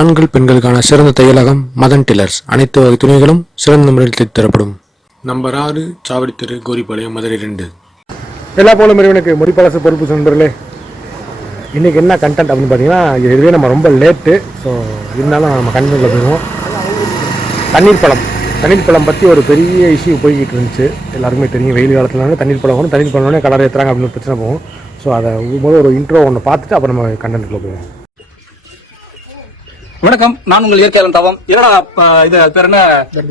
ஆண்கள் பெண்களுக்கான சிறந்த தையலகம் மதன் டில்லர்ஸ். அனைத்து வகை துணிகளும் சிறந்த முறையில் தைத்து தரப்படும். நம்பர் ஆறு சாவடி தெரு கோரிப்பாளையம் மதுரை ரெண்டு. எல்லா போலும் இறைவனுக்கு முடிப்பலசு பொறுப்பு நண்பர்களே இன்றைக்கி என்ன கண்டென்ட் அப்படின்னு பார்த்தீங்கன்னா இதுவே நம்ம ரொம்ப லேட்டு ஸோ இருந்தாலும் நம்ம கண்டென்ட்டில் போயிடுவோம். தண்ணீர் பழம். தண்ணீர் பழம் பற்றி ஒரு பெரிய இஷ்யூ போய்கிட்டு இருந்துச்சு. எல்லாருக்குமே தெரியும் வெயில் காலத்தில் வந்து தண்ணீர் பழம் வரும் தண்ணீர் பழம் கலர் ஏற்றுறாங்க அப்படின்னு பிரச்சனை போகும். ஸோ அதை ஒரு இன்ட்ரோ ஒன்று பார்த்துட்டு அப்புறம் நம்ம கண்டென்ட்டில் போவோம். வணக்கம் நான் உங்கள் இயற்கையாளன் தவம். என்னடா இது பேர் என்ன?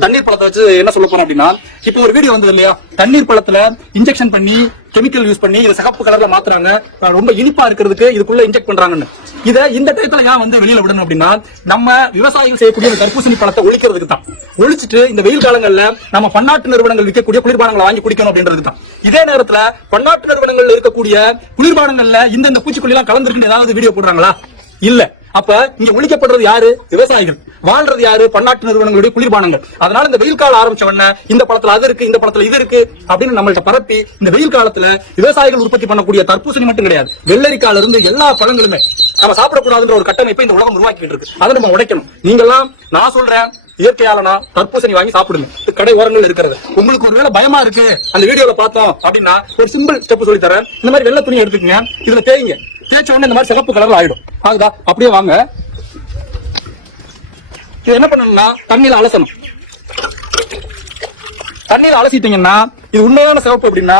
தண்ணீர் பழத்தை வச்சு என்ன சொல்ல போறோம் அப்படின்னா இப்போ ஒரு வீடியோ வந்தது இல்லையா? தண்ணீர் பழத்துல இன்ஜெக்ஷன் பண்ணி கெமிக்கல் யூஸ் பண்ணி இதை சிகப்பு கலர்ல மாத்துறாங்க. ரொம்ப இனிப்பா இருக்கிறதுக்கு இதுக்குள்ள இன்ஜெக்ட் பண்றாங்கன்னு. இதை இந்த டயத்துல ஏன் வந்து வெளியில விடணும் அப்படின்னா நம்ம விவசாயிகள் செய்யக்கூடிய தர்பூசணி பழத்தை ஒழிக்கிறதுக்கு தான். ஒழிச்சிட்டு இந்த வெயில் காலங்கள்ல நம்ம பன்னாட்டு நிறுவனங்கள் விற்கக்கூடிய குளிர்பானங்களை வாங்கி குடிக்கணும் அப்படின்றது தான். இதே நேரத்துல பன்னாட்டு நிறுவனங்கள்ல இருக்கக்கூடிய குளிர்பானங்கள்ல இந்த இந்த பூச்சிக்கொல்லி எல்லாம் கலந்துருக்குன்னு ஏதாவது வீடியோ போடுறாங்களா? இல்ல. அப்ப இங்க ஒழிக்கப்படுறது யாரு? விவசாயிகள். வாழ்றது யாரு? பன்னாட்டு நிறுவனங்களுடைய குளிர்பானங்கள். அதனால இந்த வெயில் காலம் ஆரம்பிச்ச உடனே இந்த படத்துல அது இருக்கு இந்த படத்துல இது இருக்கு அப்படின்னு நம்மள்ட்ட பரப்பி இந்த வெயில் காலத்துல விவசாயிகள் உற்பத்தி பண்ணக்கூடிய தர்பூசணி மட்டும் கிடையாது. வெள்ளரிக்கால இருந்து எல்லா பழங்களுமே நம்ம சாப்பிடக்கூடாதுன்ற ஒரு கட்டமைப்பை இந்த உலகம் உருவாக்கிட்டு இருக்கு. அதை நம்ம உடைக்கணும். நீங்கெல்லாம் நான் சொல்றேன் இயற்கையாலனா தர்பூசணி வாங்கி சாப்பிடுங்க. கடை ஓரங்கள் இருக்கிறது. உங்களுக்கு ஒருவேளை பயமா இருக்கு அந்த வீடியோல பார்த்தோம் அப்படின்னா ஒரு சிம்பிள் ஸ்டெப் சொல்லி தரேன். இந்த மாதிரி வெள்ள துணி எடுத்துக்கங்க. இதுல தேய்ங்க. தேய்ச்ச உடனே இந்த மாதிரி சிகப்பு கலர்ல ஆயிடும். ஆகுதா அப்படியே வாங்க. இது என்ன பண்ணணும்னா தண்ணியில அலசணும். தண்ணியில அலசிட்டீங்கன்னா இது உண்மையான சிவப்பு அப்படின்னா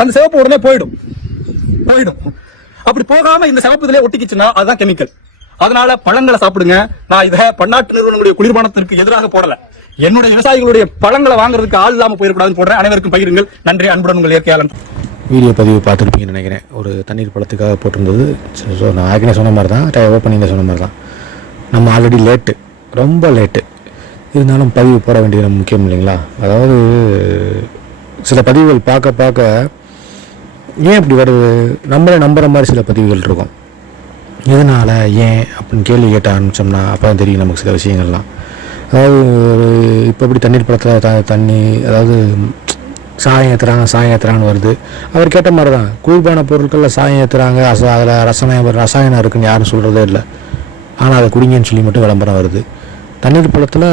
அந்த சிவப்பு உடனே போயிடும். போயிடும். அப்படி போகாம இந்த சிவப்பு இதுல ஒட்டிக்கிச்சுன்னா அதுதான் கெமிக்கல். அதனால பழங்களை சாப்பிடுங்க. நான் இதை பன்னாட்டு நிறுவனங்களுடைய குளிர்பானத்திற்கு எதிராக போடல. என்னுடைய விவசாயிகளுடைய பழங்களை வாங்குறதுக்கு ஆள் இல்லாமல் போயிடக்கூடாதுன்னு போடுறேன். அனைவருக்கும் பகிருங்கள். நன்றி அன்புடன் உங்கள் இயற்கையாளன் வீடியோ பதிவு பார்த்துருப்பீங்கன்னு நினைக்கிறேன். ஒரு தண்ணீர் பழத்துக்காக போட்டிருந்தது. ஸோ நான் ஏற்கனவே சொன்ன மாதிரி தான். டை ஓப்பனிங்கில் சொன்ன மாதிரி தான். நம்ம ஆல்ரெடி லேட்டு ரொம்ப லேட்டு இருந்தாலும் பதிவு போட வேண்டியது முக்கியம் இல்லைங்களா? அதாவது சில பதிவுகள் பார்க்க பார்க்க ஏன் இப்படி வருது? நம்மளே நம்புகிற மாதிரி சில பதிவுகள் இருக்கும். எதனால் ஏன் அப்படின்னு கேள்வி கேட்ட ஆரம்பிச்சோம்னா அப்போ தான் தெரியும் நமக்கு சில விஷயங்கள்லாம். அதாவது ஒரு இப்போ எப்படி தண்ணீர் பழத்தில் த தண்ணி அதாவது சாயம் ஏற்றுறாங்க சாயம் ஏற்றுறாங்கன்னு வருது. அவர் கேட்ட மாதிரி தான் குளிர்பான பொருட்களில் சாயம் ஏற்றுறாங்க அச அதில் ரசாயன ரசாயனம் இருக்குன்னு யாரும் சொல்கிறதே இல்லை. ஆனால் அதை குடிங்கன்னு சொல்லி மட்டும் விளம்பரம் வருது. தண்ணீர் பழத்தில்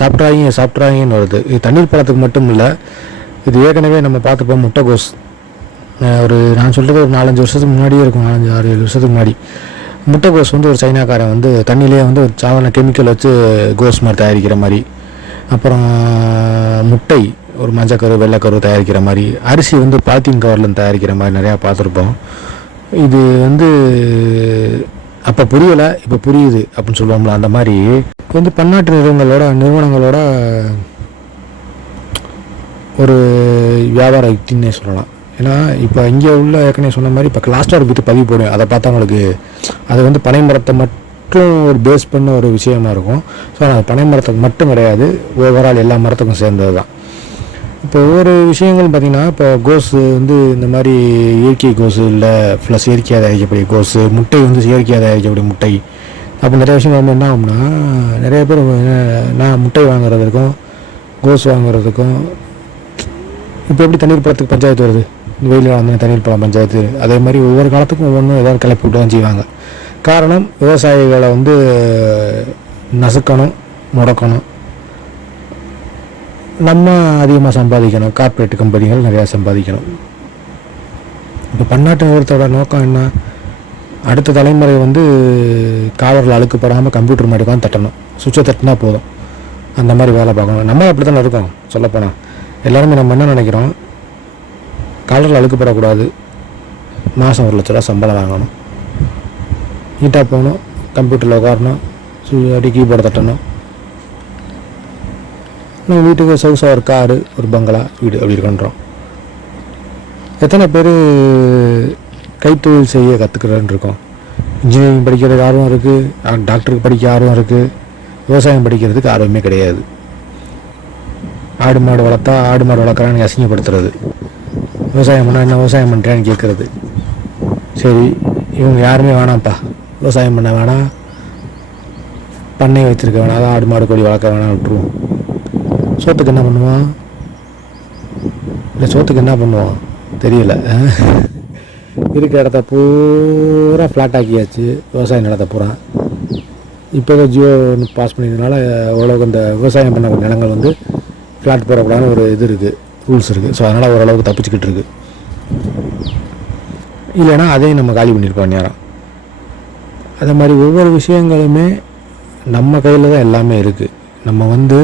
சாப்பிட்றாங்க சாப்பிட்றாங்கன்னு வருது. இது தண்ணீர் பழத்துக்கு மட்டும் இல்லை இது ஏற்கனவே நம்ம பார்த்துப்போம் முட்டைகோஸ் ஒரு நான் சொல்கிறது ஒரு நாலஞ்சு வருஷத்துக்கு முன்னாடியே இருக்கும் நாலஞ்சு ஆறு ஏழு வருஷத்துக்கு முன்னாடி. முட்டைகோஸ் வந்து ஒரு சைனாக்காரன் வந்து தண்ணியிலே வந்து ஒரு சாதாரண கெமிக்கல் வச்சு கோஸ் மாதிரி தயாரிக்கிற மாதிரி. அப்புறம் முட்டை ஒரு மஞ்சக்கரு வெள்ளைக்கரு தயாரிக்கிற மாதிரி. அரிசி வந்து பாத்தின் கவர்லேருந்து தயாரிக்கிற மாதிரி நிறையா பார்த்துருப்போம். இது வந்து அப்போ புரியலை இப்போ புரியுது அப்படின்னு சொல்லுவோம்ல அந்த மாதிரி. வந்து பன்னாட்டு நிறுவனங்களோட நிறுவனங்களோட ஒரு வியாபார யுக்தின்னே சொல்லலாம். ஏன்னா இப்போ இங்கே உள்ள ஏற்கனவே சொன்ன மாதிரி இப்போ லாஸ்ட்டாக ஒரு வீட்டு பதிவு போடும் அதை பார்த்தா உங்களுக்கு அது வந்து பனை மரத்தை மட்டும் ஒரு பேஸ் பண்ண ஒரு விஷயமா இருக்கும். ஸோ அது பனை மரத்துக்கு மட்டும் கிடையாது. ஓவரால் எல்லா மரத்துக்கும் சேர்ந்தது தான் இப்போ ஒவ்வொரு விஷயங்கள் பார்த்திங்கன்னா இப்போ கோஸு வந்து இந்த மாதிரி இயற்கை கோஸு இல்லை ப்ளஸ் இயற்கையாக தயாரிக்கக்கூடிய கோஸு முட்டை வந்து இயற்கையாக தயாரிக்கக்கூடிய முட்டை. அப்போ நிறைய விஷயங்கள் வந்து என்ன ஆகும்னா நிறைய பேர் நான் முட்டை வாங்குறதுக்கும் கோஸ் வாங்குறதுக்கும் இப்போ எப்படி தண்ணீர் படத்துக்கு பஞ்சாயத்து வருது? வெயில் காலம் தானே தண்ணீர் பழம் பஞ்சாயத்து. அதே மாதிரி ஒவ்வொரு காலத்துக்கும் ஒவ்வொன்றும் ஏதாவது கிளப்பி விட்டு தான் செய்வாங்க. காரணம் விவசாயிகளை வந்து நசுக்கணும் முடக்கணும். நம்ம அதிகமாக சம்பாதிக்கணும். கார்ப்பரேட் கம்பெனிகள் நிறையா சம்பாதிக்கணும். இப்போ பன்னாட்டு நிறுவனத்தோட நோக்கம் என்ன? அடுத்த தலைமுறை வந்து காவலில் அழுக்குப்படாமல் கம்ப்யூட்டர் மாதிரி தான் தட்டணும். சுவிட்சை தட்டினா போதும். அந்த மாதிரி வேலை பார்க்கணும். நம்ம அப்படி தானே இருக்கோம் சொல்லப்போனால் எல்லாருமே நம்ம என்ன நினைக்கிறோம்? காலரில் அழுக்குப்படக்கூடாது. மாதம் ஒரு லட்ச ரூபா சம்பளம் வாங்கணும். நீட்டாக போகணும் கம்ப்யூட்டரில் உட்காரணும். சு அடி கீபோர்டு தட்டணும். நம்ம வீட்டுக்கு சொகுசாக ஒரு காரு ஒரு பங்களா வீடு அப்படி இருக்கின்றோம் எத்தனை பேர் கைத்தொழில் செய்ய கற்றுக்கிறேன்னு இருக்கோம். இன்ஜினியரிங் படிக்கிறதுக்கு ஆர்வம் இருக்குது டாக்டருக்கு படிக்க ஆர்வம் இருக்குது விவசாயம் படிக்கிறதுக்கு ஆர்வமே கிடையாது. ஆடு மாடு வளர்த்தா ஆடு மாடு வளர்க்குறான்னு அசிங்கப்படுத்துறது. விவசாயம் பண்ணால் என்ன விவசாயம் பண்ணுறேன்னு கேட்குறது சரி இவங்க யாருமே வேணாம்ப்பா. விவசாயம் பண்ண வேணாம். பண்ணை வச்சுருக்க வேணாம். அதான் ஆடு மாடு கோழி வளர்க்க வேணாம் விட்டுருவோம். சோத்துக்கு என்ன பண்ணுவான் இல்லை சோத்துக்கு என்ன பண்ணுவான் தெரியல. இருக்கிற இடத்த பூரா ஃப்ளாட் ஆக்கியாச்சு. விவசாய நிலத்தை பூரா. இப்போ தான் ஜியோ பாஸ் பண்ணியதுனால ஓரளவுக்கு இந்த விவசாயம் பண்ண நிலங்கள் வந்து ஃப்ளாட் போடக்கூடாதுன்னு ஒரு இது இருக்குது ரூல்ஸ் இருக்குது ஸோ அதனால் ஓரளவுக்கு தப்பிச்சுக்கிட்டு இருக்கு. இல்லைன்னா அதையும் நம்ம காலி பண்ணியிருப்போம் நேரம். அதே மாதிரி ஒவ்வொரு விஷயங்களுமே நம்ம கையில் தான் எல்லாமே இருக்குது நம்ம வந்து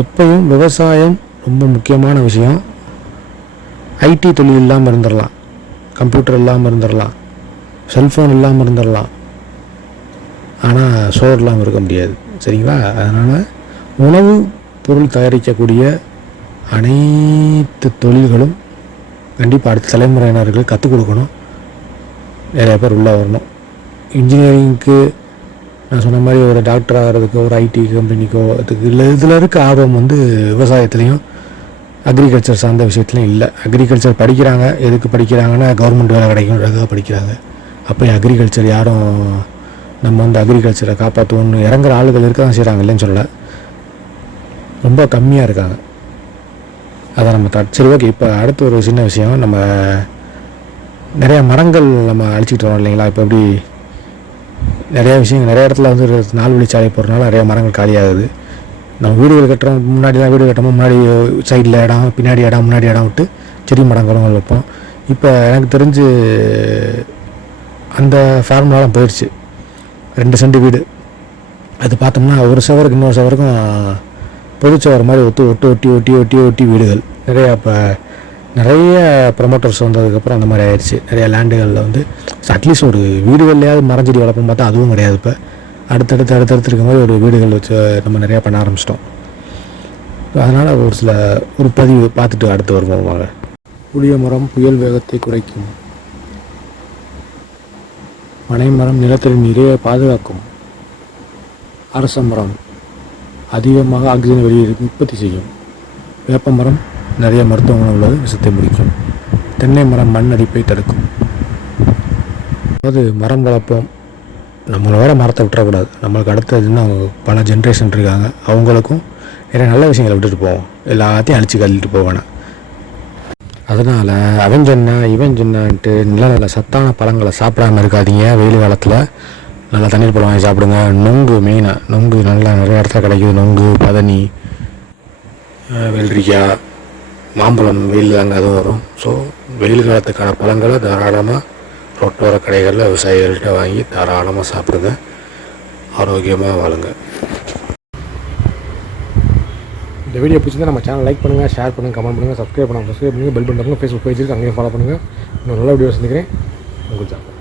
எப்பயும் விவசாயம் ரொம்ப முக்கியமான விஷயம். ஐடி தொழில் இல்லாமல் இருந்துடலாம் கம்ப்யூட்டர் இல்லாமல் இருந்துடலாம் செல்ஃபோன் இல்லாமல் இருந்துடலாம் ஆனால் சோறு இல்லாமல் இருக்க முடியாது. சரிங்களா? அதனால் உணவு பொருள் தயாரிக்கக்கூடிய அனைத்து தொழில்களும் கண்டிப்பாக அடுத்த தலைமுறையினர்களுக்கு கற்றுக் கொடுக்கணும். நிறைய பேர் உள்ளே வரணும். இன்ஜினியரிங்க்கு நான் சொன்ன மாதிரி ஒரு டாக்டர் ஆகிறதுக்கோ ஒரு ஐடி கம்பெனிக்கோ அதுக்கு இல்லை இதில் இருக்க ஆர்வம் வந்து விவசாயத்துலேயும் அக்ரிகல்ச்சர் சார்ந்த விஷயத்துலையும் இல்லை. அக்ரிகல்ச்சர் படிக்கிறாங்க. எதுக்கு படிக்கிறாங்கன்னா கவர்மெண்ட் வேலை கிடைக்கும்ன்றதுக்காக படிக்கிறாங்க. அப்போ அக்ரிகல்ச்சர் யாரும் நம்ம வந்து அக்ரிகல்ச்சரை காப்பாற்றுவோம்னு இறங்குற ஆளுகள் இருக்க தான் செய்கிறாங்க இல்லைன்னு சொல்லலை. ரொம்ப கம்மியாக இருக்காங்க. அதை நம்ம தட் சரி ஓகே இப்போ அடுத்த ஒரு சின்ன விஷயம். நம்ம நிறைய மரங்கள் நம்ம அழிச்சிக்கிட்டு வரோம் இல்லைங்களா? இப்போ எப்படி நிறைய விஷயங்கள் நிறைய இடத்துல வந்து ஒரு நாலு வழிச்சாலை போகிறதுனால நிறைய மரங்கள் காலியாகுது. நம்ம வீடுகள் கட்டுறோம் முன்னாடி தான் வீடு கட்டுறோம் முன்னாடி சைடில் இடம் பின்னாடி இடம் முன்னாடி இடம் விட்டு செடி மரங்களும் வைப்போம். இப்போ எனக்கு தெரிஞ்சு அந்த ஃபார்முலாலாம் போயிடுச்சு ரெண்டு சென்ட் வீடு. அது பார்த்தோம்னா ஒரு சவருக்கு இன்னொரு சவருக்கும் பொதுச்சவர் மாதிரி ஒத்து ஒட்டு ஒட்டி ஒட்டி ஒட்டி ஒட்டி வீடுகள். நிறையா இப்போ நிறைய ப்ரமோட்டர்ஸ் வந்ததுக்கப்புறம் அந்த மாதிரி ஆயிடுச்சு. நிறைய லேண்டுகளில் வந்து அட்லீஸ்ட் ஒரு வீடுகள்லையாவது மரஞ்செடி வளர்ப்போம் பார்த்தா அதுவும் கிடையாது இப்போ. அடுத்தடுத்து அடுத்தடுத்து இருக்க மாதிரி ஒரு வீடுகள் வச்சு நம்ம நிறையா பண்ண ஆரம்பிச்சிட்டோம். அதனால் ஒரு சில ஒரு பதிவு பார்த்துட்டு அடுத்து வருவோம் வாங்க. புளிய மரம் புயல் வேகத்தை குறைக்கும். மனைமரம் நிலத்தடி நீரை பாதுகாக்கும். அரச மரம். அதிகமாக ஆக்சிஜன் வெளியே உற்பத்தி செய்யும். வேப்ப மரம் நிறைய மருத்துவ குணம் உள்ளது விஷத்தை முடிக்கும். தென்னை மரம் மண் அரிப்பை தடுக்கும். அதாவது மரம் வளர்ப்போம். நம்மளை மரத்தை விட்டுறக்கூடாது. நம்மளுக்கு அடுத்தது இன்னும் பல ஜென்ரேஷன் இருக்காங்க. அவங்களுக்கும் நிறைய நல்ல விஷயங்களை விட்டுட்டு போவோம். எல்லாத்தையும் அழிச்சு கழிட்டு போக அதனால் அவன் சொன்ன இவன் சொன்னான்ட்டு நல்ல நல்ல சத்தான பழங்களை சாப்பிடாம இருக்காதீங்க வெயில் காலத்தில். நல்லா தண்ணீர் பழம் வாங்கி சாப்பிடுங்க. நொங்கு மெயினாக நொங்கு நல்லா நிறைய இடத்துல கிடைக்குது. நொங்கு பதனி வெள்ளரிக்காய் மாம்பழம் வெயில் தாங்க அதுவும் வரும். ஸோ வெயில் காலத்துக்கான பழங்களை தாராளமாக ரோட்டோர கடைகளில் விவசாயிகள்கிட்ட வாங்கி தாராளமாக சாப்பிடுங்க. ஆரோக்கியமாக வாழுங்க. இந்த வீடியோ பிடிச்சிருந்தா நம்ம சேனல் லைக் பண்ணுங்கள் ஷேர் பண்ணுங்கள் கமெண்ட் பண்ணுங்கள் சப்ஸ்கிரைப் பண்ணுங்கள் சப்ஸ்கிரைப் பண்ணுங்கள் பெல் பண்ணுங்க ஃபேஸ்புக் பேஜ் இருக்குது அங்கேயும் ஃபாலோ பண்ணுங்கள் இன்னும் நல்ல வீடியோ சந்திக்கிறேன். உங்களுக்கு